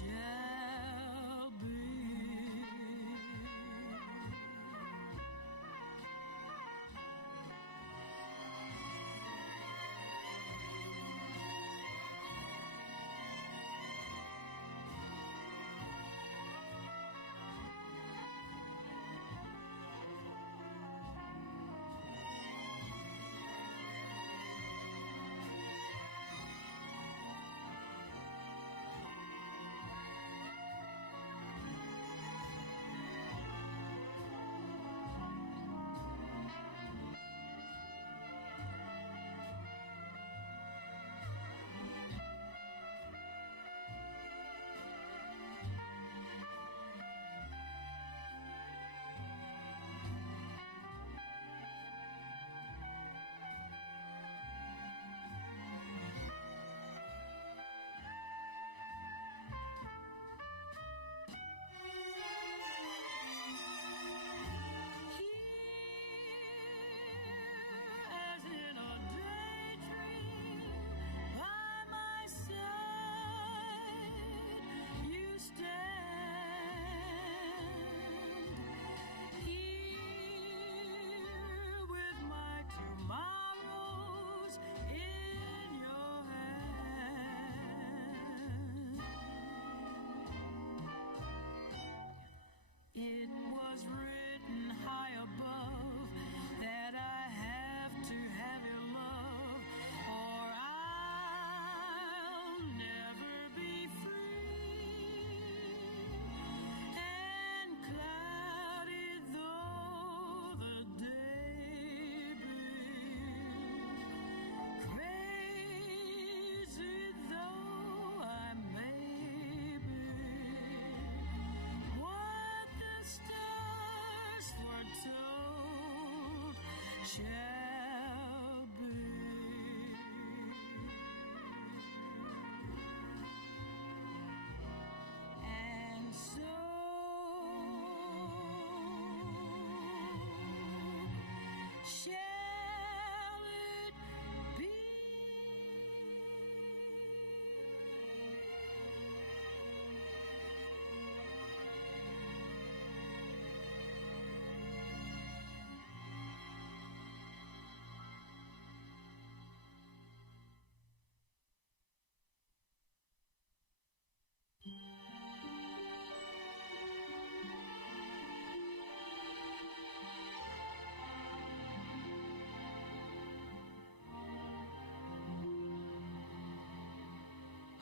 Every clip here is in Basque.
shall be.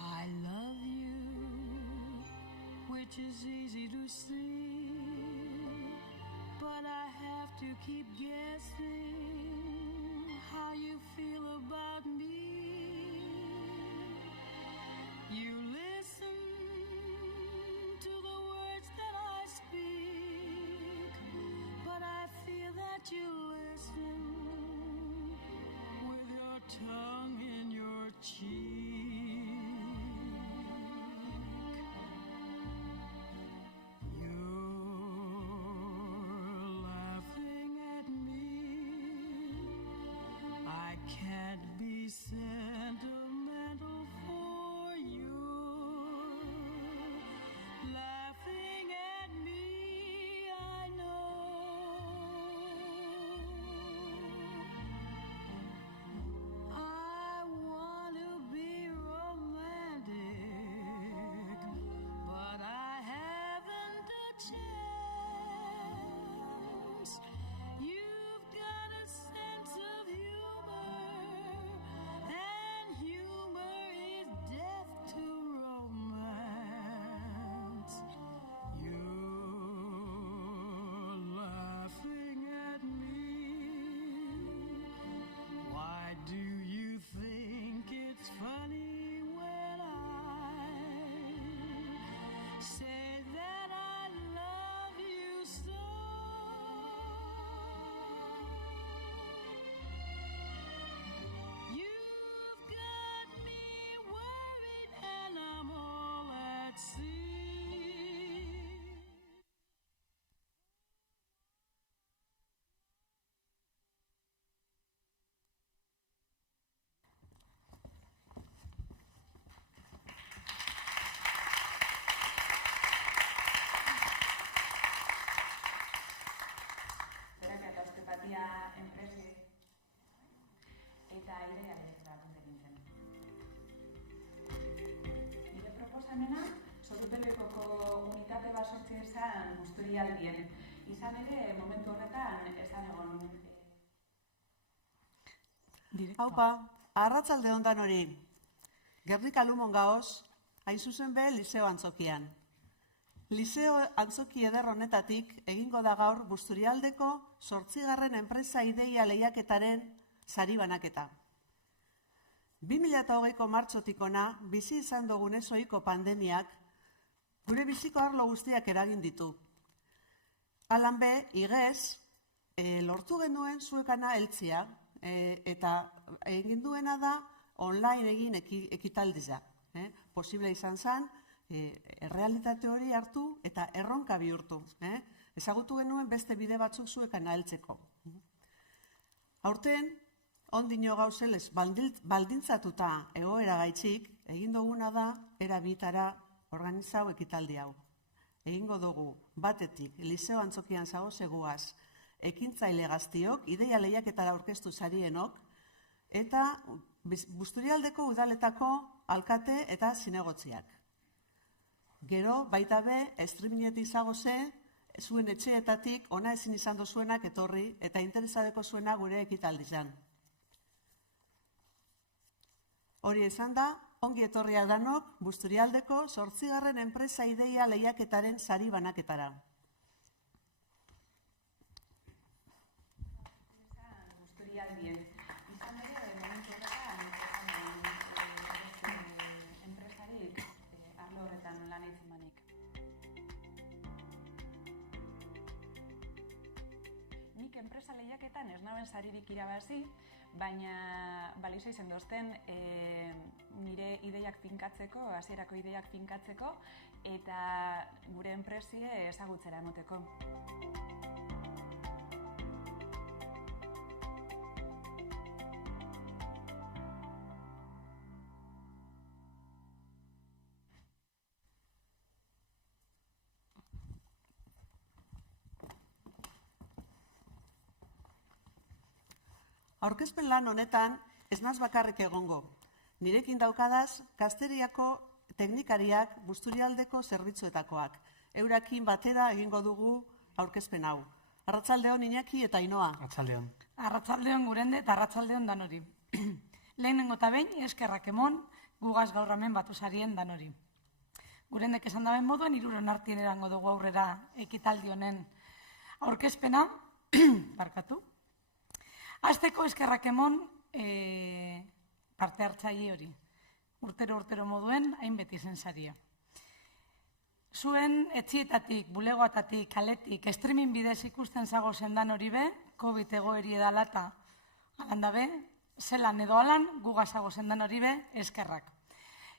I love you, which is easy to see, but I have to keep guessing how you feel about me. You listen to the words that I speak, but I feel that you listen with your tongue in your cheek. Can't be sentimental for you. Laughing at me, I know. busturialdien. Izan ere, momentu horretan, esan egon... Haupa, arratsalde ondan hori. Gernika Lumon gaoz, hain zuzen be Liseo Antzokian. Liseo Antzoki eder honetatik egingo da gaur Busturialdeko 8. enpresa ideia lehiaketaren sari banaketa. 2020ko martxotik ona, bizi izan dugun ezoiko pandemiak gure biziko arlo guztiak eragin ditu. Alan be, igez, lortu genuen zuekana heltzia, eta egin duena da online egin ekitaldia. Posible izan zen, errealitate hori hartu eta erronka bihurtu. Ezagutu genuen beste bide batzuk zuekana heltzeko. Aurten, ondino gauzelez baldintzatuta egoera gaitxik, egin duguna da era bitara organizau ekitaldi hau. Egingo dugu batetik Liseo Antzokian zagozeguaz ekintzaile gaztiok, ideia lehiaketara aurkeztu sarienok, eta Busturialdeko udaletako alkate eta zinegotziak. Gero, baita be, streamingetik zagoze, zuen etxeetatik ona ezin izan dozuenak etorri eta interesadeko zuena gure ekitaldizan. Hori esan da, ongi etorria danok Busturialdeko 8. enpresa ideia lehiaketaren sari banaketara. Busturialdien. Izan ere, momentu horretan, enpresarik arlo horretan lan egiten banik. Nik enpresa lehiaketan ez naben saririk irabazi, baina balizo izen dozten nire ideiak finkatzeko, hasierako ideiak finkatzeko, eta gure enpresie ezagutzera emoteko. Aurkezpen lan honetan ez naz bakarrik egongo. Nirekin daukadaz, Gazteriako teknikariak Busturialdeko zerbitzuetakoak. Eurakin batera egingo dugu aurkezpen hau. Arratsaldeon Iñaki eta Ainoa. Arratsaldeon. Arratsaldeon gurende eta arratsaldeon danori. Lehenengo eta behin eskerrak emon gugaz gaur hemen batu sarien danori. Gurendek esan daben moduen 3 artien erango dugu aurrera ekitaldi honen aurkezpena, barkatu. Azteko eskerrak emon parte hartzaile hori. Urtero moduen hainbeti izen saria. Zuen etxietatik, bulegoatatik, kaletik, streaming bidez ikusten zago zendan hori be, COVID egoeri edalata alanda be, zelan edo alan, gugazago zendan hori be, eskerrak.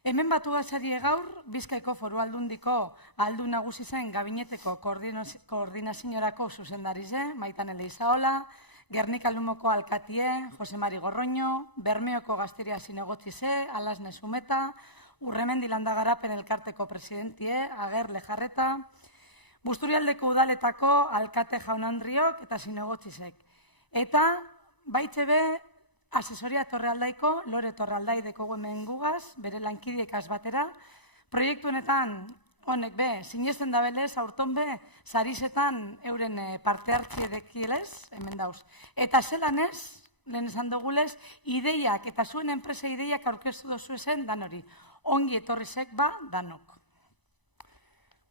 Hemen batu basarie gaur, Bizkaiko Foru Aldundiko aldu nagusi zen gabineteko koordinaziorako zuzendarize, Maitan Eleizaola, Gernika Lumoko alkatie, Jose Mari Gorroño, Bermeoko Gazteria zinegotzize, Alasne Zumeta, Urremendi Landagarapen elkarteko presidentie, Ager Lejarreta, Busturialdeko udaletako alkate jaunandriok eta zinegotzizek. Eta baitze be asesoria Torrealdaiko, Lore Torrealdaideko hemen gugaz, bere lankidiekaz batera, proiektu honetan honek be, sinesten da belez, aurton be, sarisetan euren parte hartzie dekielez, hemen dauz. Eta zelan ez, lehen esan dugulez, ideiak eta zuen enpresa ideiak aurkeztu dozu ezen danori. Ongi etorrizek ba danok.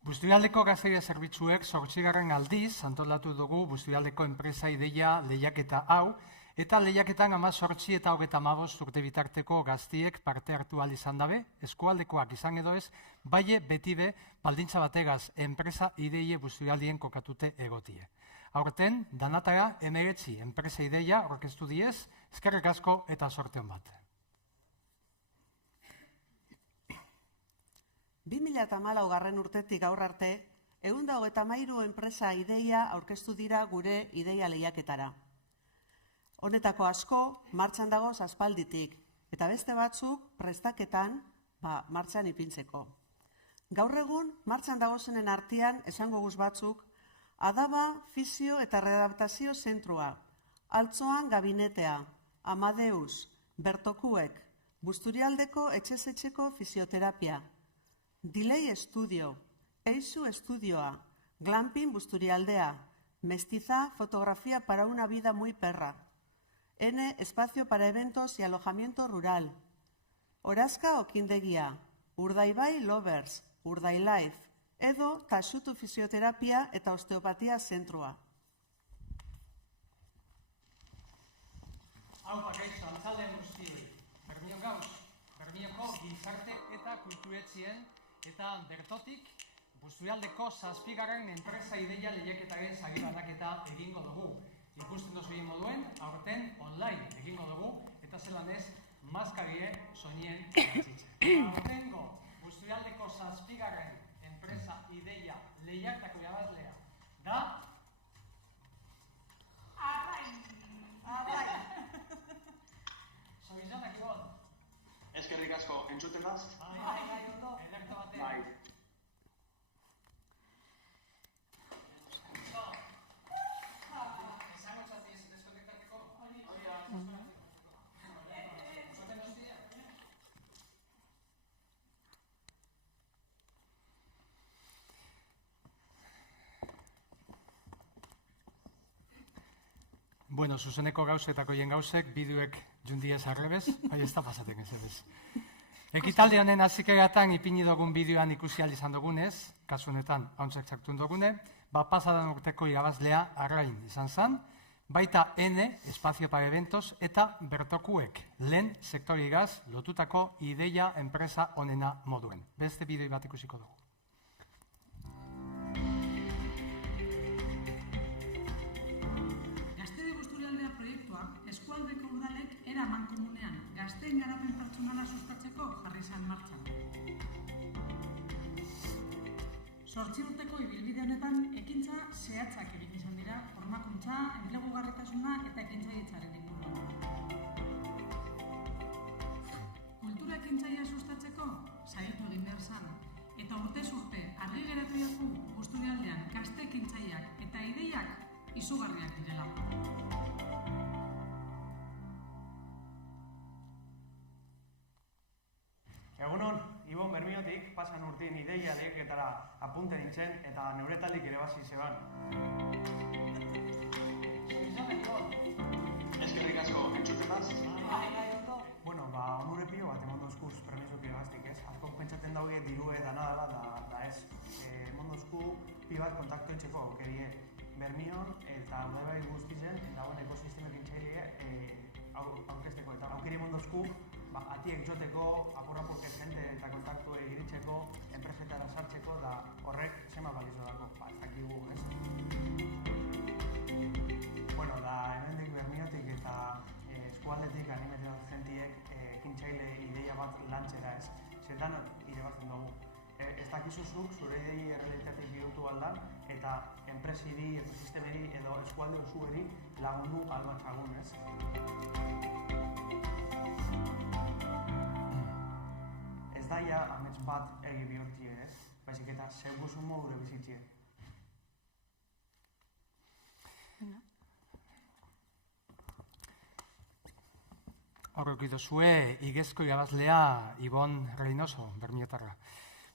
Busturialdeko Gazteria Zerbitzuek 8. aldiz antolatu dugu Busturialdeko enpresa ideia lehiaketa hau, eta lehiaketan 18 eta 35 urte bitarteko gaztiek parte hartu ahal izan dabe, eskualdekoak izan edo ez, baie beti be baldintza bategaz enpresa ideie Busturialdien kokatute egotie. Aurten, danatara 19 enpresa ideia aurkeztu diez, eskerrik asko eta sorteon bat. 2014 urtetik gaur arte, 123 enpresa ideia aurkeztu dira gure ideia lehiaketara. Honetako asko, martxan dagoz aspalditik, eta beste batzuk prestaketan martxan ipintzeko. Gaur egun, martxan dagozenen artean esango guz batzuk, Adaba Fisio eta Readaptazio Zentrua, Altzoan Gabinetea, Amadeus, Bertokuek, Busturialdeko etxez-etxeko fisioterapia, Delay Estudio, Eizu Estudioa, Glamping Busturialdea, Mestiza, fotografía para una vida muy perra. N, espacio para eventos y alojamiento rural. Horazka Okindegia, Urdaibai Lovers, Urdailife, edo Taxutu fisioterapia eta osteopatia zentrua. Haupa gaitza, altzaldean guztiei. Bermio gauz, Bermioko gizarte eta kulturetzien eta bertotik Busturialdeko 7. enpresa ideia lehiaketaren sari banaketa egingo dugu. Ikusten dozu egin moduen, aurten online egingo dugu, eta zelan ez, maskarie soinien erantzitzen. Aurtengo Busturialdeko 7. enpresa ideia lehiaketako irabazlea da... Arrain! Zoizanak Ibon. Eskerrik asko, entzuten daz? Bai, ederto batean. Bai. Bueno, zuzeneko gauzetako hien gauzek, bideoek jundiez arrebez, bai ez da pasaten ez ez. Ekitalde honen hazikegatan ipini dugun bideoan ikusi ahal izan dugunez, kasu honetan hauntzak txaktun dugune, pasadan urteko irabazlea Arrain izan zen, baita N, espazio para eventos, eta bertokuek, lehen sektorigaz lotutako ideia enpresa honena moduen. Beste bideo bat ikusiko dugu. Eskualdeko udalek era mankomunean gazteen garapen pertsonala sustatzeko jarri zen martxan. 8 urteko ibilbide honetan ekintza zehatzak egin izan dira formakuntza, enplegugarritasuna eta ekintzailetzaren inguruan. Kultura ekintzailea sustatzeko saiatu egin behar zen, eta urtez urte argi geratu jaku Busturialdean gazte ekintzaileak eta ideiak izugarriak direla. Egunon, Ibon Bermiotik, pasan urtin ideia lehiketara apunte nintzen eta neuretalik ere basi zeban. Eskerrik asko, entzuten daz? Bueno, onure pilo bat emon dozkuz permiso pilo baztik, ez? Azkok pentsaten daude dirue dana dela, da ez. Emon dozku pilo bat kontaktu etxeko aukerie Bermion eta Urdaibai guztizen eta hauen ekosistemek intzaile aurkezteko eta aukeri emon dozku atiek joteko, apur-apurket jente eta kontaktu egiritzeko, enpresetara sartzeko, da horrek zema balizodako, ez dakigu, ez? Bueno, da hemendik Bermiotik eta eskualdetik animetio jentiek ekintzaile ideia bat lantzera, ez? Zetan irabatzen dugu. Ez dakizuzuk, zure idei errealitatik bihurtu aldan, eta enpresiri, ekosistemeri edo eskualde osueri lagundu albatzagun, ez? Ez daia amets bat egi bihurtie, ez? Baizik eta zeugusun modure bizitzie. Horrek idozue, igezko irabazlea Ibon Reynoso, Bermiotarra.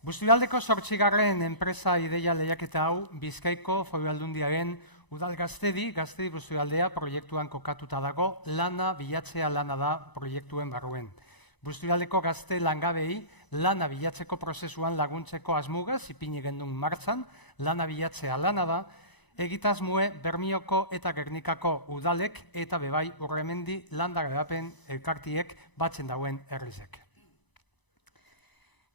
Busturialdeko 8. enpresa ideia lehiaketa hau, Bizkaiko Foru Aldundiaren Udal Gaztedi Busturialdea proiektuan kokatuta dago, lana bilatzea lana da proiektuen barruen. Busturialdeko gazte langabei lana bilatzeko prozesuan laguntzeko asmugaz ipini gendun martzan, lana bilatzea lana da, egitasmue Bermioko eta Gernikako udalek eta bebai Urremendi landa garapen elkartiek batzen dauen herrizek.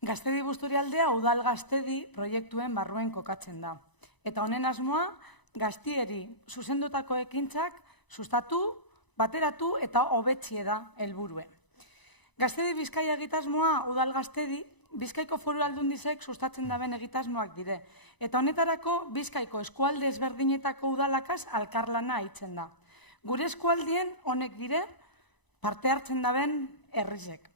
Gaztedi Busturialdea udal gaztedi proiektuen barruen kokatzen da. Eta honen asmoa, gaztieri zuzendutako ekintzak sustatu, bateratu eta hobetzie da helburuen. Gaztedi Bizkaia egitasmoa udal gaztedi, Bizkaiko Foru Aldundizek sustatzen daben egitasmoak dire. Eta honetarako Bizkaiko eskualde ezberdinetako udalakaz alkarlana aitzen da. Gure eskualdien honek dire parte hartzen daben herrizek.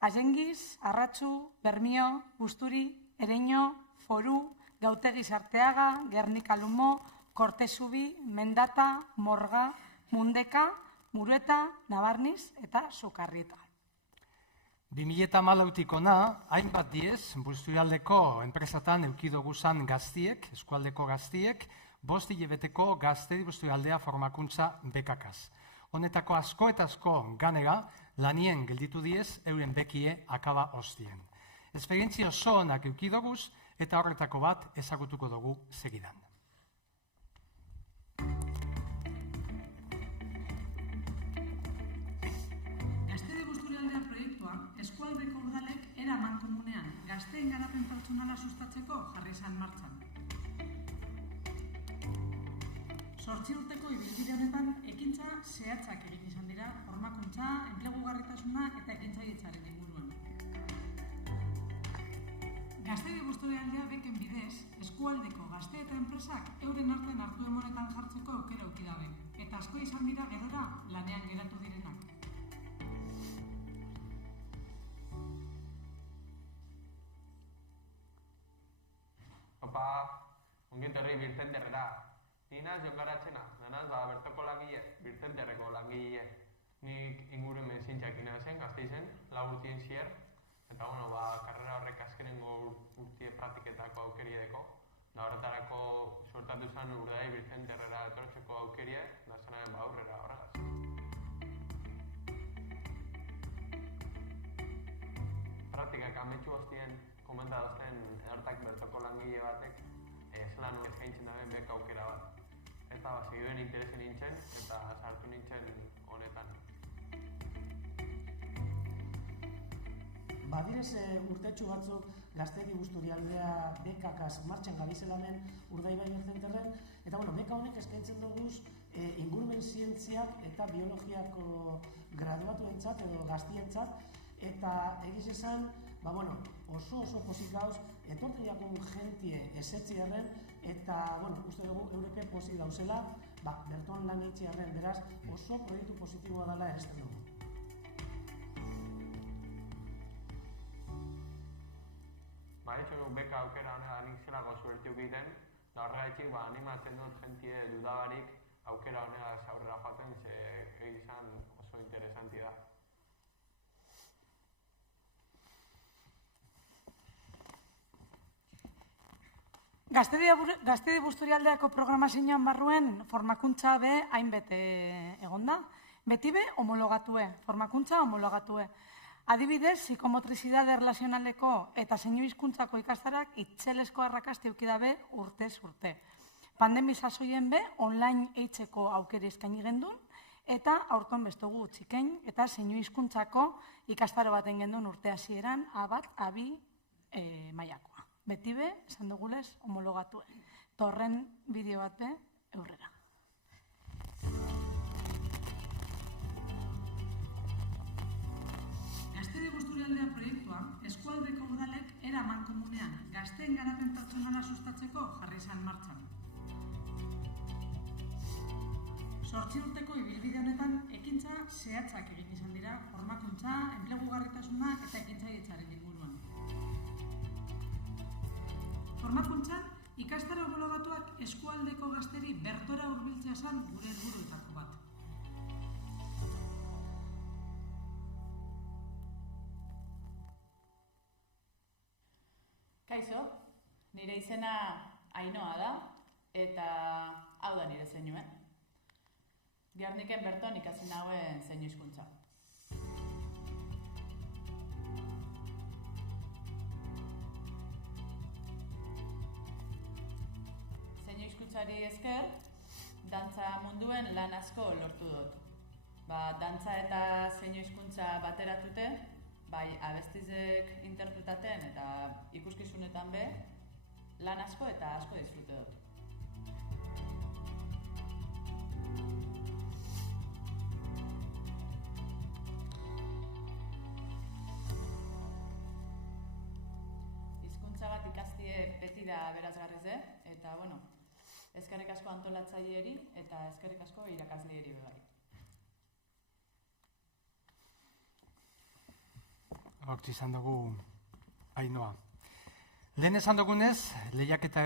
Azengiz, Arratzu, Bermio, Busturi, Ereño, Foru, Gautegi Sarteaga, Gernika Lumo, Kortezubi, Mendata, Morga, Mundeka, Murueta, Nabarniz eta Sukarrieta. 2014tik ona, hainbat diez, Busturialdeko enpresatan eukidoguzan gaztiek, eskualdeko gaztiek, 5 hilabeteko gaztedi Busturialdea formakuntza bekakaz. Honetako asko eta asko ganera, lanien gelditu diez, euren bekie akaba ostien. Esperientzia oso onak eukidoguz, eta horretako bat ezagutuko dugu segidan. Gaztedi Busturialdea proiektua eskualdeko udalek era mankomunean gazteen garapen pertsonala sustatzeko jarri izan martxan. 8 urteko ibilbide honetan ekintza zehatzak egin izan dira formakuntza, enplegugarritasuna eta ekintzailetzaren inguruan. Gaztedi Busturialdea beken bidez, eskualdeko gazte eta enpresak euren artean hartu emonetan jartzeko aukera auki dabe, eta asko izan dira gerora lanean geratu direnak. Opa, ongetorri Birzenterrera. Nina Jongaratxena, danaz bertoko langile, Birzenterreko langile. Nik ingurumen zintxakina zen, Gasteizen, 4 urtien zier. Eta, karrera horrek azkenengo urtie praktiketako aukeriedeko. Da horretarako suertatu zen urdai Birzenterrera etortzeko aukerie, da zanaren aurrera horregaz. Praktikak ametsu hostien komentadozten edortak bertoko langile batek zelan eskaintzen daben beka aukera bat. Eta segiduen interesen nintzen eta sartu nintzen honetan. Badirez urtetxu batzuk Gaztedi Busturialdea bekakaz martxan gabizelamen Urdaibai Birzenterren, eta beka honek eskaintzen duguz ingurumen zientziak eta biologiako graduatuentzat edo gaztientzat, eta egiz esan, oso pozik gauz, etortzen jakun jentie esetziarren, eta, uste dugu eureke pozik dauzela, berton lan eitziarren, beraz, oso proiektu positiboa dela eresten dugu. Baritxo beka aukera honela nik zelako zuertiuk egiten, da horregatik animatzen dut jentie dudabarik aukera honela aurrera joaten, ze izan oso interesanti da. Gaztedi Busturialdeako programazioan barruen formakuntza be hainbete egon da. Beti be homologatue, formakuntza homologatue. Adibidez, psikomotrizidade erlazionaleko eta zeinu hizkuntzako ikastarak itzelesko arrakasti eukidabe urtez urte. Pandemi sasoien be online eitzeko aukeri eskaini gendun, eta aurton bestogu utxikein eta zeinu hizkuntzako ikastaro baten gendun urte hasieran A1, A2 mailakoa. Beti be, esan dugulez, homologatuen. Torren bideo bat be, eurrera. Gaztedi Busturialdea proiektua eskualdeko udalek era mankomunean gazteen garapen pertsonala sustatzeko jarri izan martxan. 8 urteko ibilbide honetan ekintza zehatzak egin izan dira formakuntza, enplegugarritasuna eta ekintzailetzaren inguruan. Formakuntzan, ikastaro homologatuak eskualdeko gazteri bertora hurbiltzea zen gure helburuetako bat. Kaixo, nire izena Ainoa da, eta hau da nire zeinuen. Gerniken berton ikasi nagoen zeinu hizkuntza. Zeinu hizkuntzari esker, dantza munduen lan asko lortu dut. Dantza eta zeinu hizkuntza bateratute, bai abestizek interpretaten eta ikuskizunetan be, lan asko eta asko disfrute dut. Hizkuntza bat ikastie beti da berazgarriz, eta eskerrik asko antolatzaileari eta eskerrik asko irakasleari bai. Hortz izan dugu Ainoa. Lehen esan dugunez, lehiaketa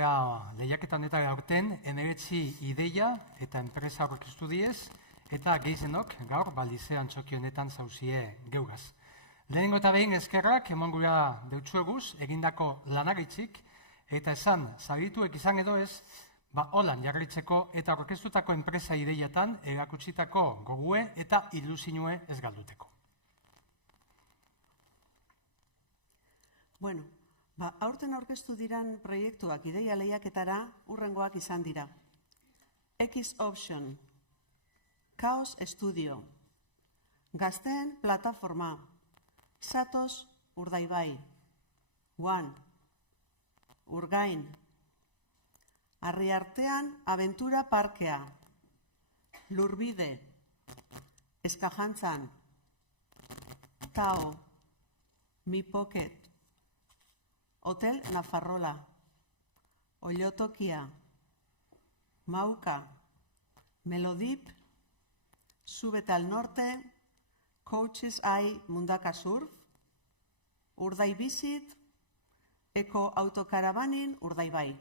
honetan aurten 19 ideia eta enpresa aurkeztu diez, eta gehizenok gaur Baldize Antzoki honetan zauzie geugaz. Lehenengo eta behin eskerrak emon gura deutsueguz, egindako lanagitzik, eta esan, zarituek izan edo ez, holan jarritzeko eta orkestutako enpresa ideietan erakutsitako gogue eta ilusinue ez galduteko. Bueno, aurten aurkeztu diran proiektuak ideia lehiaketara urrengoak izan dira. X Option, Chaos Studio, Gazteen Plataforma, Satos Urdaibai, One, Urgain, Arriartean Aventura Parkea, Lurbide, Eskajantzan, Tao, Mi Pocket, Hotel Nafarrola, Ollotokia, Mauka, Melodip, Súbete al Norte, Coaches Eye Mundaka Surf, Urdai Visit, Eko Autokaravanin Urdaibai.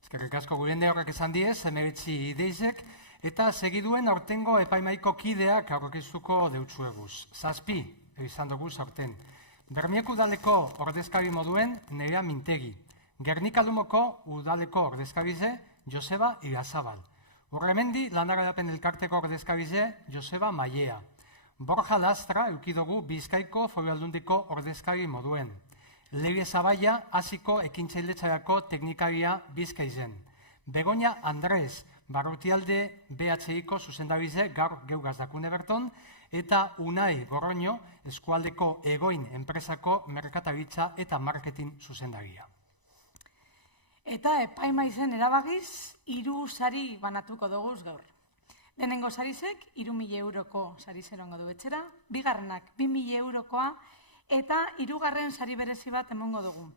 Eskerrik asko gurende horrek esan diez, emeritzi ideizek, eta segiduen aurtengo epaimaiko kideak aurkeztuko deutsueguz. 7 izan dugu aurten. Bermieko udaleko ordezkari moduen Nerea Mintegi. Gernika Lumoko udaleko ordezkarize Joseba Irazabal. Urremendi Lanagarapen elkarteko ordezkarize Joseba Maiea. Borja Lastra eukidugu Bizkaiko Foru Aldundiko ordezkari moduen. Leire Zabaia hasiko ekintzailetzarako teknikaria Bizkaizen. Begoña Andrés Barrutialde BHIko zuzendarize gaur geugazdakune berton, eta Unai Gorroño eskualdeko Egoin enpresako merkataritza eta marketing zuzendaria. Eta epaimaizen erabagiz, 3 sari banatuko duguz gaur. Lehenengo sarizek 3.000 euroko sari zerongo du etxera, bigarrenak 2.000 eurokoa, eta 3. sari berezi bat emongo dugu.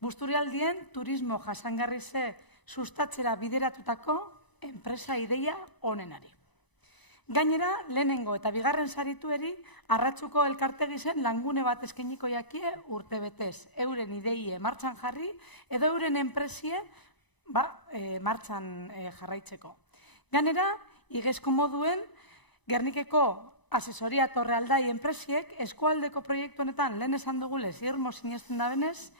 Busturialdien turismo jasangarrize sustatzera bideratutako enpresa ideia onenari. Gainera, lehenengo eta 2. saritueri arratsuko elkartegizen langune bat eskainiko jakie urtebetez euren ideie martxan jarri edo euren enpresie martxan jarraitzeko. Gainera, igezko moduen Gernikeko asesoria Torrealdai enpresiek eskualdeko proiektu honetan lehen esan dugulez irmo sinesten da benez,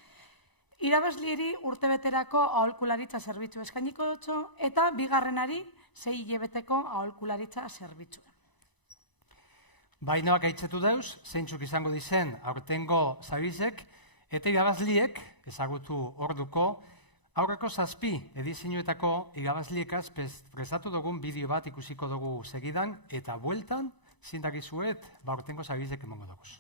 irabazlieri urtebeterako aholkularitza zerbitzu eskainiko dutxo eta 2. 6 hilabeteko aholkularitza zerbitzu. Bainoak aitzetu deuz, zeintzuk izango dizen aurtengo zarizek, eta irabazliek, ezagutu orduko, aurreko 7 edizinuetako irabazliekaz prestatu dugun bideo bat ikusiko dugu segidan, eta bueltan, zindagizuet, aurtengo zarizek emongo duguz.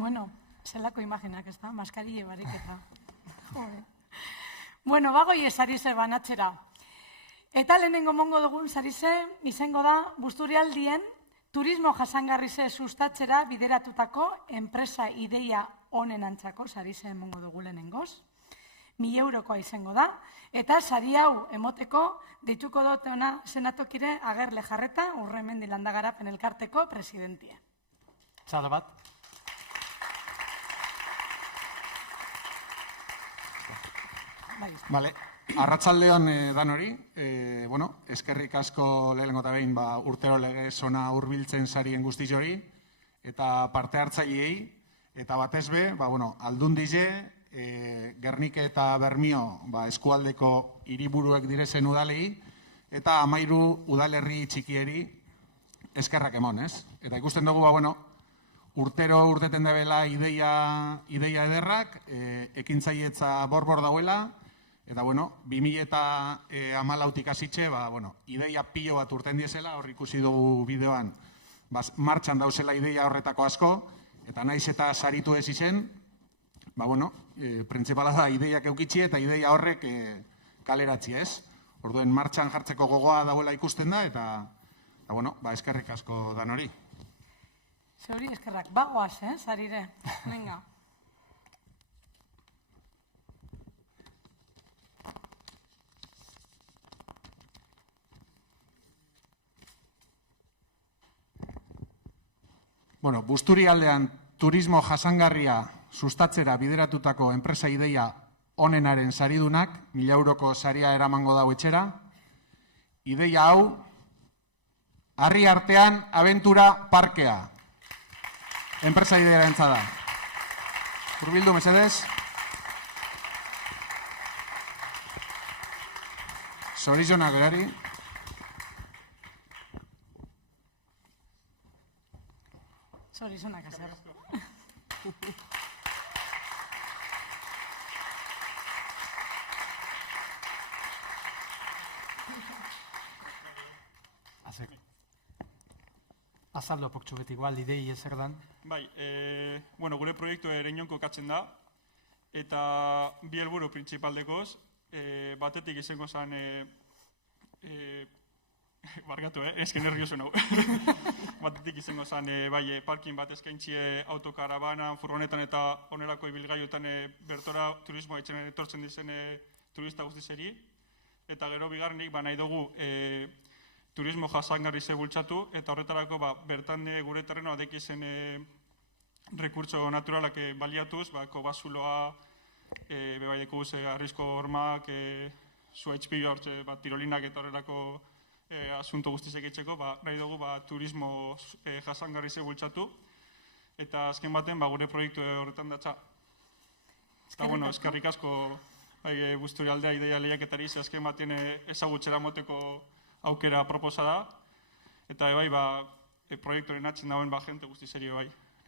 Bueno, zelako imaginak, ez da? Maskarille barik eta. Jode. Bueno, bagoi esarize banatzera. Eta lehenengo mongo dugun sarize izango da Busturialdien turismo jasangarrize sustatzera bideratutako enpresa ideia honen antzako sarize mongo dugu lehenengoz. 1.000 eurokoa izango da. Eta sari hau emoteko deituko dut ona senatokire Agerle Jarreta Urremendi Landagarapen elkarteko presidentia. Txalo bat. Vale. Arratsaldeon danori, eskerrik asko lehenengo eta behin urtero legez ona hurbiltzen sarien guztiz hori, eta parte hartzaileei, eta batez be, Aldundize, Gernike eta Bermio eskualdeko hiriburuek direzen udalei, eta 13 udalerri txikieri eskerrak emon, ez? Eta ikusten dugu, urtero urteten debela ideia ederrak, ekintzailetza borbor dauela, eta 2014 hasitxe, ideia pilo bat urten diesela, hor ikusi dugu bideoan, martxan dauzela ideia horretako asko, eta naiz eta saritu ez izen, printzipala da ideiak eukitxi eta ideia horrek kaleratzi, ez? Orduen martxan jartzeko gogoa dauela ikusten da, eta eskerrik asko danori. Zeuri eskerrak, bagoaz, sarire, venga. Busturialdean turismo jasangarria sustatzera bideratutako enpresa ideia onenaren saridunak, 1.000 euroko saria eramango dago etxera. Ideia hau, Harri Artean Abentura Parkea. Enpresa ideia entzada. Urbildu, mesedez. Zorizonak berari. Zorizonak azer. Azaldo apoktxu beti igual, idei ezer dan. Bai, gure proiektu Ereñon kokatzen da, eta bi helburu printzipaldekoz, batetik izango zen, bargatu, esken nervioso nau. Batetik izango zen, parkin bat eskaintzie autokarabanan, furgonetan eta onerako ibilgailuetan bertora turismoa etxen etortzen dizen turista guztizeri. Eta gero bigarrenik, nahi dugu turismo jasangarri ze bultzatu, eta horretarako bertan gure terrenoa dekizen rekurtso naturalak baliatuz, kobazuloa, bebaideko arrisko hormak, zuaitxpio hortze, tirolinak eta horrelako asunto guztizek etxeko, nahi dugu turismo jasangarri ze bultzatu, eta azken baten gure proiektu horretan datza. Eta eskerrik asko Busturialdea ideia lehiaketari, azken baten ezagutxera moteko aukera proposa da, eta proiektuaren atzen dauen jente guztizeri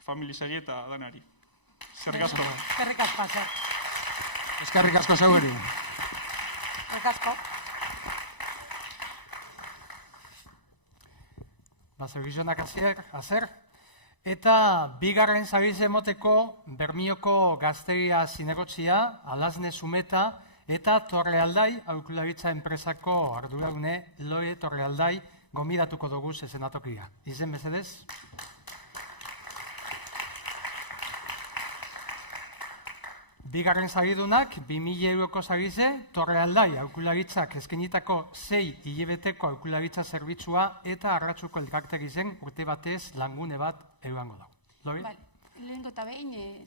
familizeri eta danari. Eskerrik asko. Eskerrik asko, zer. Eskerrik asko zeugeri. Eskerrik asko. Zergizonak azer. Eta bigarren zabize emoteko Bermioko gazteria zinegotzia, Alasne Zumeta, eta Torrealdai, aholkularitza enpresako arduradune Loe Torrealdai gomidatuko dugu senatokia. Izen mesedez? Bigarren zagidunak, 2.000 euroko zagize, Torrealdai aholkularitzak eskenitako 6 hilabeteko aholkularitza zerbitzua eta arratsuko elkartegi zen urte batez langune bat eruango dago. Loe? Lehenko eta behin,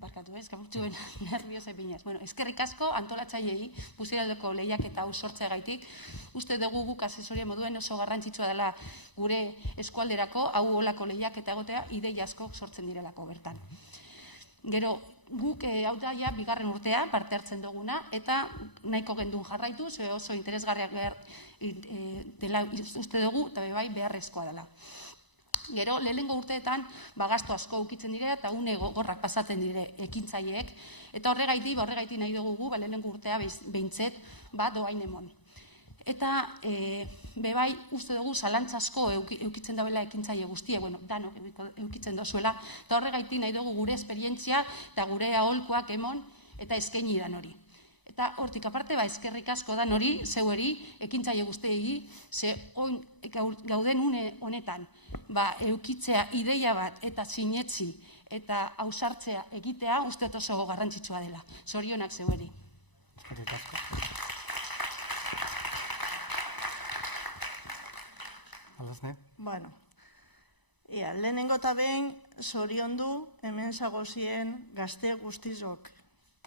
barkatu ez, kapurtxuen nerviosa epinez. Eskerrik asko antolatzaileei Busturialdeko lehiaketa hau sortzeagaitik. Uste dugu guk asesoria moduen oso garrantzitsua dela gure eskualderako, hau olako lehiaketa egotea, ideia asko sortzen direlako bertan. Gero, guk hau da ja bigarren urtea parte hartzen duguna, eta nahiko gendun jarraitu, oso interesgarriak dela uste dugu, eta beharrezkoa dela. Gero, lehenengo urteetan, gasto asko ukitzen dire, eta une gorrak pasatzen dire ekintzaileek, eta horregaiti nahi dugu, lehenengo urtea behintzet, doain emon. Eta bebai uste dugu zalantzasko eukitzen dauela ekintzaile guztie, danok eukitzen dozuela, eta horregaitik nahi dugu gure esperientzia eta gure aholkoak emon eta eskaini dan hori. Eta hortik aparte, eskerrik asko dan hori, zeueri, ekintzaile guztiei, ze gauden une honetan, eukitzea ideia bat eta sinetzi eta ausartzea egitea uste oso garrantzitsua dela. Zorionak zeueri. Eskerrik asko. Bueno, lehenengo eta behin zoriondu hemen zagozien gazte guztizok.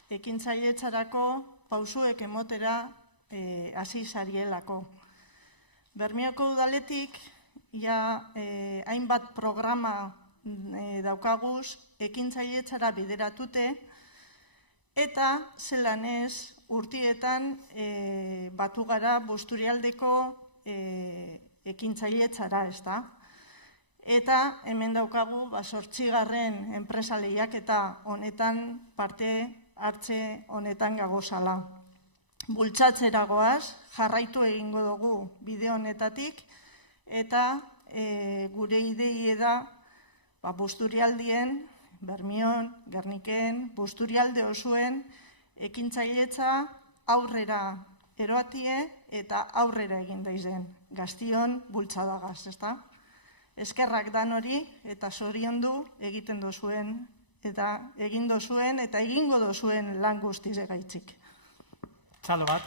Ekintzailetzarako pausuek emotera hasi zarielako. Bermeoko udaletik hainbat programa daukaguz ekintzailetzara bideratute eta zelan ez urtietan batu gara Busturialdeko ekintzailetzara, ez da? Eta hemen daukagu 8. enpresa lehiaketa honetan parte hartze honetan gagozala. Bultzatzera goaz, jarraitu egingo dugu bide honetatik eta gure idei da Busturialdien, Bermion, Gerniken, Busturialde osuen ekintzailetza aurrera eroatie eta aurrera egin daizen. Gaztion bultzadagaz, ez da? Eskerrak dan hori eta zoriondu egiten dozuen eta egin dozuen eta egingo dozuen lan guztiz egaitzik. Txalo bat.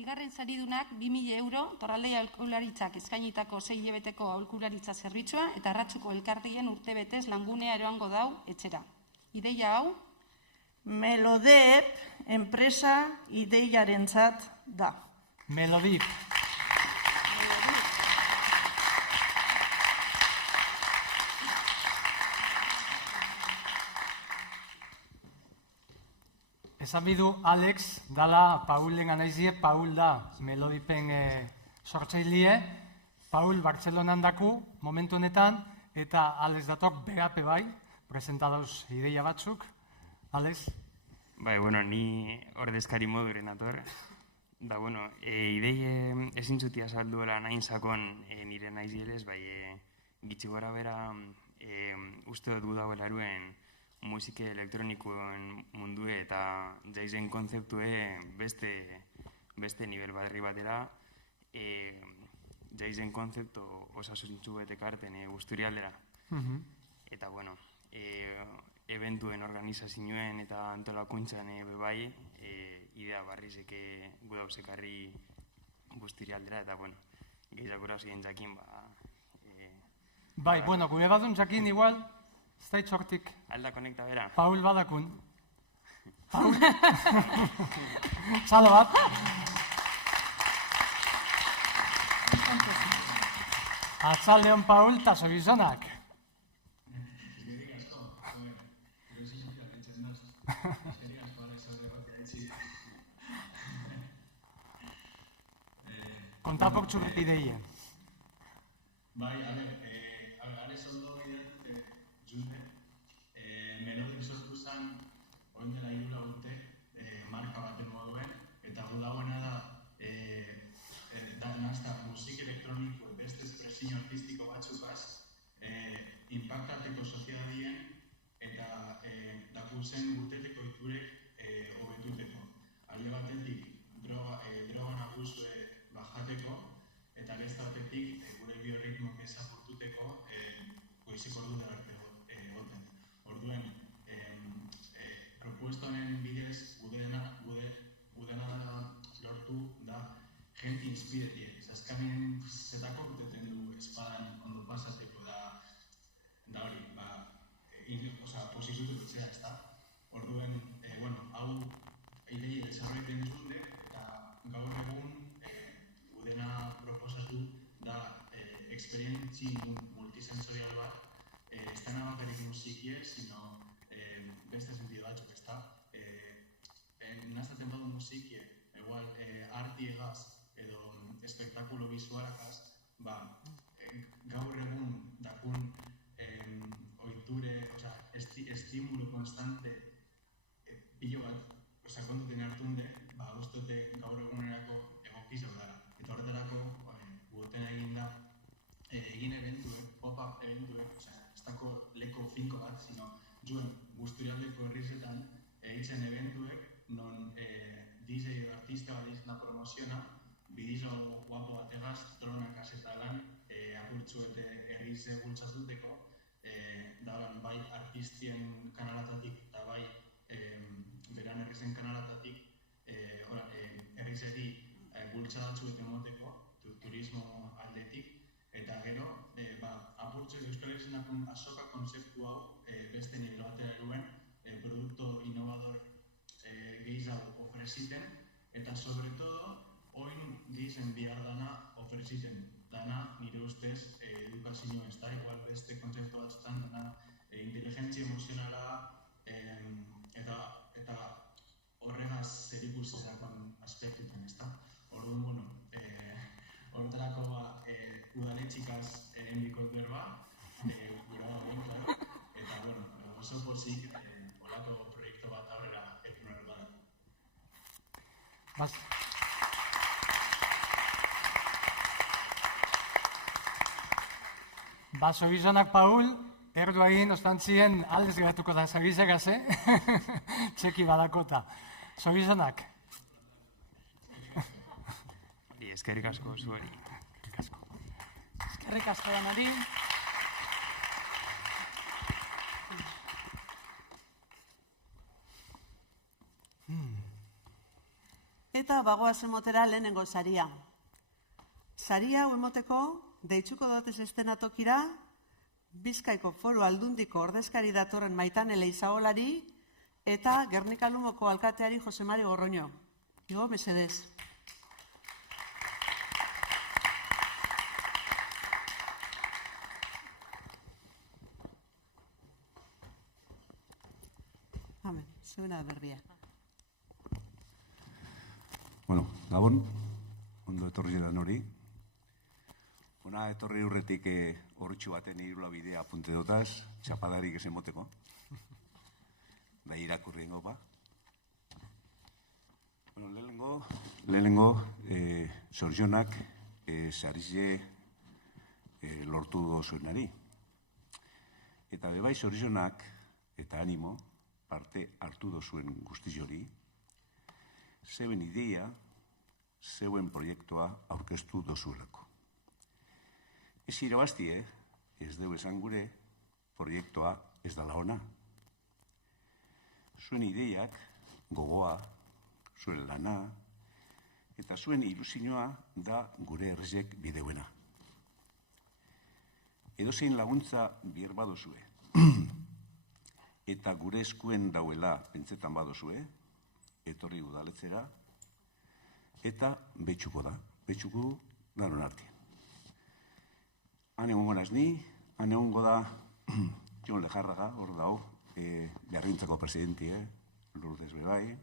Bigarren saridunak 2.000 euro Torraldea aholkularitzak eskainitako 6 hilabeteko aholkularitza zerbitzua eta Arratzuko elkarteien urtebetez langunea eroango dau etxera. Ideia hau? Melodep enpresa ideiarentzat da. Melodip. Esan bidu Alex dala Paulen anaizie, Paul da Melodipen sortzailie, Paul Bartzelonan daku momentu honetan, eta Alex datok begape bai, presentadauz ideia batzuk. Alex? Ni ordezkari moduren ator. Da, idei ezintzutia salduela nahin sakon nire naizielez, gitxi gora bera uste dut dauela eruen musike elektronikoen mundue eta jaizen konzeptue beste nivel baderri batera jaizen konzeptu osasuntzu betekarten Busturialdera. Eta, eventuen organizazioen eta antolakuntzan bebai idea barrizeke gudauzekarri Busturialdera eta, gehiagura ziren jakin, gure badun jakin igual, ez da itxortik. Alda konekta bera. Paul badakun. Paul? Txalo bat. Atzaldeon Paul eta zogizonak. Kontaportzu ideia. Ares ondo bideatute junte, Melodik sortu zen oindela 3 urte marka baten moduen, eta gu dagoena da nazta musik elektroniko beste espresio artistiko batzukaz impactateko soziadien eta dakuzen gurteteko iturek hobetuteko. Alde batetik droga nagusue bajateko eta beste batetik gure biorritmok ezapurtuteko goizik ordu dara arte goten. Orduen, propuesto honen bidez gudena lortu da gente inspiretie. Azkanen zetako urteten du espadan ondo pasateko da hori, posizutu dutzea, ez da? Orduen, hau idei desarroiten zunde eta gaur egun gudena proposatu da eksperientzi multisensorial bat, ez da nabakarik musikie, sino beste sentido batzuk, ez da? Naztaten badu musikie, igual artiegaz edo espektakulo bizualakaz, gaur egun dakun torture, estimulu konstante pilo bat, kontuten hartunde, guztute gaur egunerako egokiz daudara. Eta horretarako, guoten egin da, egin eventuek, pop-up eventuek, ez dako leko finko bat, sino juen Busturialdeko herrizetan egiten eventuek, non DJ edo artista bat izan da promoziona, bidizo guapo bategaz, tronakaz eta lan, apurtzuete herrize bultzatuteko, da bai artistien kanalatatik eta bai beran herrizen kanalatatik herrizeri bultzatzuet emoteko, turismo aldetik, eta gero, apurtzuet Euskal Herrizenakon azoka konzeptu hau beste nire batera eruen, produkto innovador gehiago ofreziten, eta sobre todo, oin dizen bihar dana ofreziten. Dana, nire ustez, edukazioa ez da, igual beste konzeptu batzutan, dana inteligentzia emozionala eta horregaz zerikusiakon aspektutan, ez da. Orduan, bueno, horretarako udaletxikaz endikot berba, gura egin, claro, eta, bueno, oso pozik horako proiektu bat aurrera ekun horretan. Zorizonak, Paul, erdu egin ostantzien aldez geratuko da zagizegaz, txeki badakota. Zorizonak. Eskerrik asko zuari. Eskerrik asko danari. Eta bagoaz emotera lehenengo saria. Saria hau emoteko, deitzuko dotez estenatokira, Bizkaiko Foru Aldundiko ordezkari datorren Maitane Leizaolari eta Gernika Lumoko alkateari Jose Mari Gorroño. Igo, mesedez. Amen, zuena berbia. Bueno, Gabon, ondo etorri da hori. Ona etorri urretik horretxu baten irula bidea apunte dotaz, txapadarik ez emoteko. Da irakurri ingo ba. Bueno, lehenengo, Zorionak sarize lortu dozuenari. Eta bebai Zorionak eta animo parte hartu dozuen guztiz hori, zeuen ideia, zeuen proiektua aurkeztu dozuelako. Ez irabazti, ez deu esan gure, proiektua ez dala ona. Zuen ideiak, gogoa, zuen lana, eta zuen ilusioa da gure herrizek bideuena. Edozein laguntza bier badozue, eta gure eskuen dauela pentsetan badozue, etorri udaletzera, eta betxuko da, betxuko daron artean. Han egongo naz ni, han egongo da Jon Lejarraga, hor dao, Jarrintzako presidenti, Lourdes Bebai,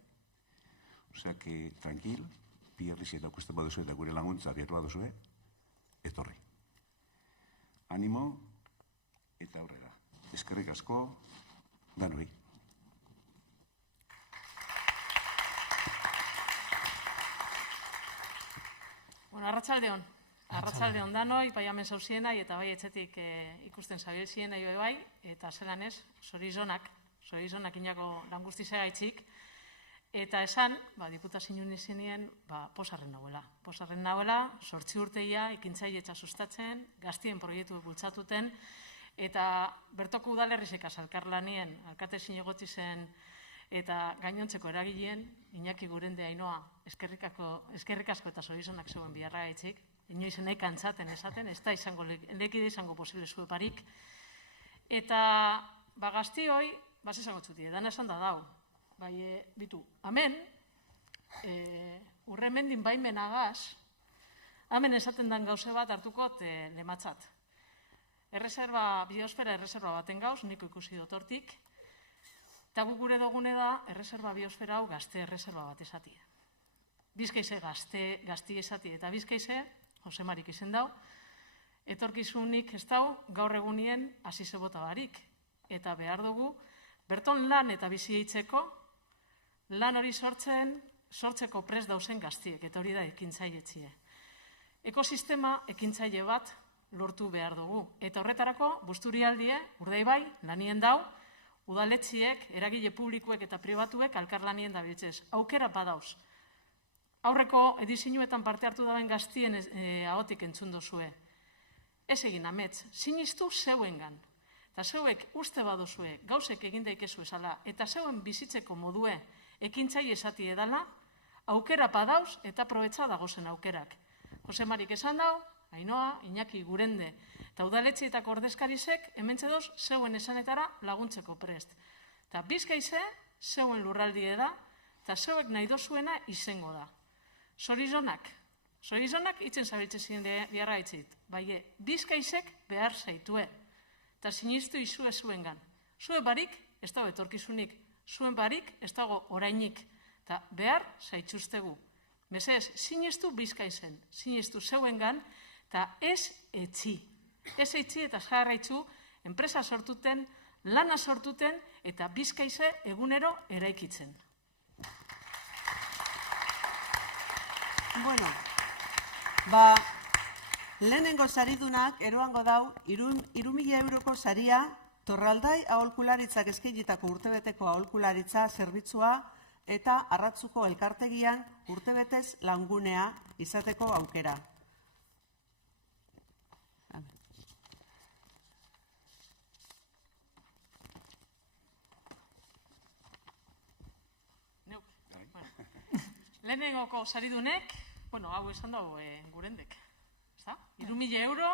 osea que tranquil, pierriz eta kusten baduzue eta gure laguntza bier baduzue, etorri. Animo eta aurrera. Eskerrik asko, danoi. Bueno, arratsaldeon. Arratsaldeon danoi, bai hemen zauzienai eta bai etxetik ikusten zabilzienai bai, eta zelan ez, Zorizonak inako lan guztizea gaitzik, eta esan, diputazioen izenien, posarren nagoela. Posarren nagoela, 8 urteia, ekintzailetza sustatzen, gaztien proiektu bultzatuten, eta bertoko udalerrizek azalkarlanien, alkate zinegotzi zen, eta gainontzeko eragileen, Iñaki Gurende Ainoa, eskerrik asko eta Zorizonak zeuen biharra gaitzik, inoiz nahi kantzaten esaten, ez da lekide izango posible zueparik. Eta gaztioi, esango txuti, dana esan da dau. Bai, bitu, hemen, urremendin baimenagaz, hemen esaten den gauze bat hartukot lematzat. Biosfera erreserba baten gauz, niko ikusi dotortik, eta gure dugune da, erreserba biosfera hau gazte erreserba bat esati. Bizkaize gazti esati, eta Bizkaize, Jose Marik izen dau, etorkizunik ez dau gaur egunien hasi zebota barik. eta behar dugu, berton lan eta bizi eitzeko, lan hori sortzeko prest dauzen gaztiek, eta hori da ekintzailetzie. Ekosistema ekintzaile bat lortu behar dugu, eta horretarako Busturialdie, Urdaibai, lanien dau, udaletziek, eragile publikuek eta pribatuek elkarlanien dabiltzez. Aukera badauz. Aurreko edizinuetan parte hartu dauen gaztien ahotik entzun dozue. Ez egin amets, sinistu zeuengan. Eta zeuek uste badozue, gauzek egin daikezu esala, eta zeuen bizitzeko modue ekintzaile esati edala, aukera badauz eta aprobetsa dagozen aukerak. Jose Marik esan dau, Ainoa, Iñaki Gurende, eta udaletxeetako ordezkarizek hementxe doz zeuen esanetara laguntzeko prest. Eta Bizkaize, zeuen lurraldie da, eta zeuek nahi dozuena izango da. Zorizonak itzen zabiltze ziren diarra itzit, baie, Bizkaizek behar zaitue, eta sinistu izue zuengan. Zue barik, ez dago etorkizunik, zuen barik, ez dago orainik, eta behar zaitxustegu. Mesedez, sinistu Bizkaizen, sinistu zeuengan, eta ez etxi. Ez etxi eta jarraitzu, enpresa sortuten, lana sortuten, eta Bizkaize egunero eraikitzen. Bueno, lehenengo saridunak eroango dau 3.000 euroko saria Torraldai aholkularitzak eskainitako urtebeteko aholkularitza zerbitzua eta Arratzuko elkartegian urtebetez langunea izateko aukera. Lehenengoko saridunek, hau esan dago Gurendek. 3.000 euro,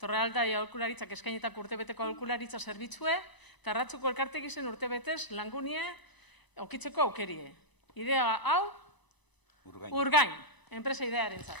Torraldai aholkularitzak eskainitako urtebeteko aholkularitza zerbitzue, eta Arratzuko elkartegi zen urtebetez langunie okitzeko aukerie. Idea hau, Urgain, enpresa idearen zat.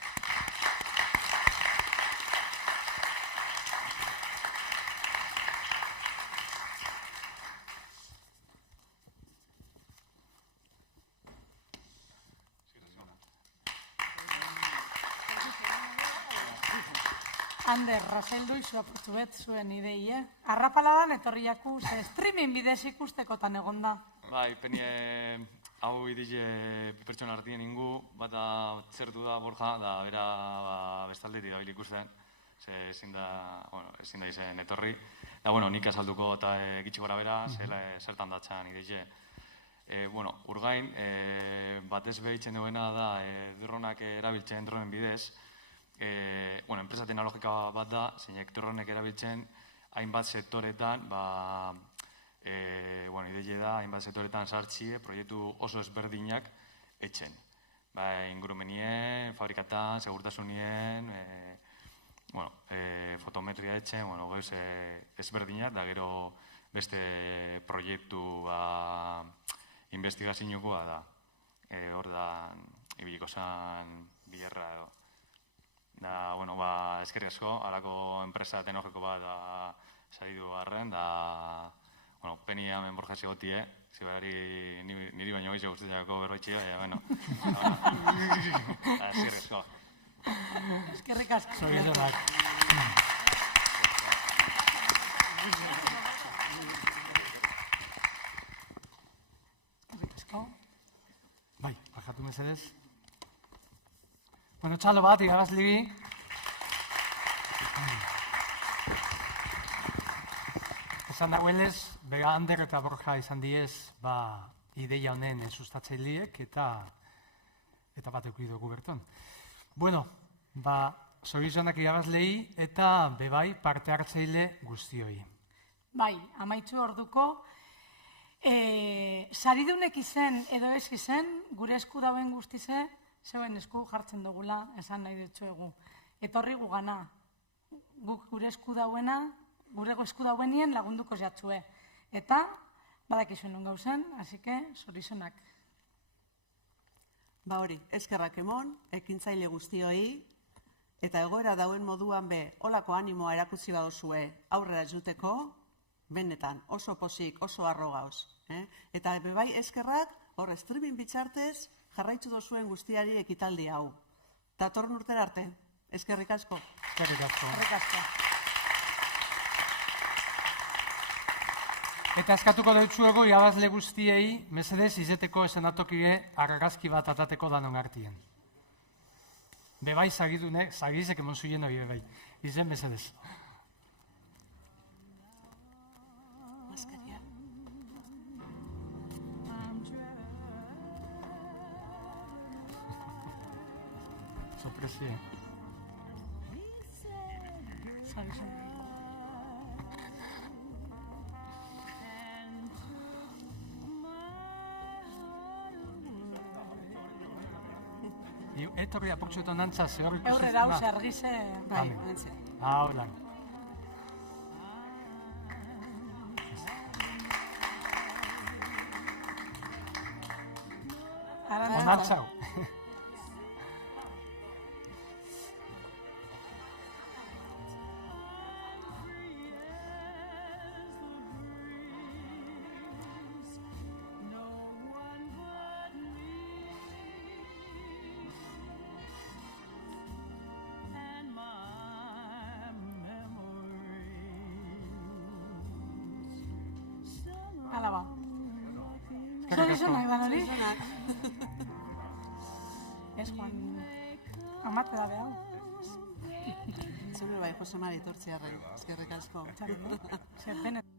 Ander, Raseldu izu apurtu bet zuen idei, Arrapaladan etorriaku, streaming bidez ikustekotan egon da. Bai, penie hau idile pertsona hartien ingu, bata zertu da Borja, da bera bestaldetik dabil ikusten, ezin da izen etorri. Da, nik azalduko eta gitxi gora bera, zertan datzan idile. Urgain, batez behitzen duena da dronak erabiltzen dronen bidez, enpresa teknologika bat da, zeinek dronek erabiltzen hainbat sektoretan, ideia da, hainbat sektoretan sartxie, proiektu oso ezberdinak etxen. Ingurumenien, fabrikatan, segurtasunien, fotometria etxen, gauz ezberdinak, da gero beste proiektu investigazioa da. Hor da, ibiliko zan bilerra edo. Da, eskerri asko, halako enpresa teknologiko bat saridu garren, da, peni hemen Borja zigotie, zibari niri baino gizio guztiako berroitxia, eskerri asko. Eskerrik asko. Zorionak. Eskerrik asko. Bai, bajatu mesedez. Txalo bat, irabazlibi. Esan dagoelez, bega Ander eta Borja izan diez, ideia honen sustatzaileek eta bat eukidugu berton. Zorizonak irabazlei eta bebai parte hartzaile guztioi. Bai, amaitzu orduko, saridunek izen edo ez izen, gure esku dauen guztize, zeuen esku jartzen dugula, esan nahi ditzuegu. Etorri gugana, guk gure esku dauena, gure esku dauenien lagunduko jatzue. Eta, badakizu nun gauzen, hasi que, zorizonak. Hori, eskerrak emon, ekintzaile guztioi, eta egoera dauen moduan holako animoa erakutsi badozue aurrera juteko, benetan, oso posik, oso arro gauz. Eta bebai eskerrak, hor streaming bitxartez, jarraitzu dozuen guztiari ekitaldi hau. Datorren urtera arte. Eskerrik asko. Eskerrik asko. Eskerrik asko. Eta eskatuko dutzuego irabazle guztiei, mesedez, izeteko esenatokige argazki bat atateko danon artien. Bebai zagidune, zagizek emon zuien hori bebai. Izen, mesedez. Maskaria. Sorpresi. Zagizek. Etorri apurtxuetan nantza, ze hor ikusten. Eurre dauz, argize. Bai, bentsia. Hola. Onartzau. Hala ba. Zorizonak da hori? Ez, Juan, amate da behau. Zure bai, Jose Mari Tortziarren, eskerrik asko. Zer, benet.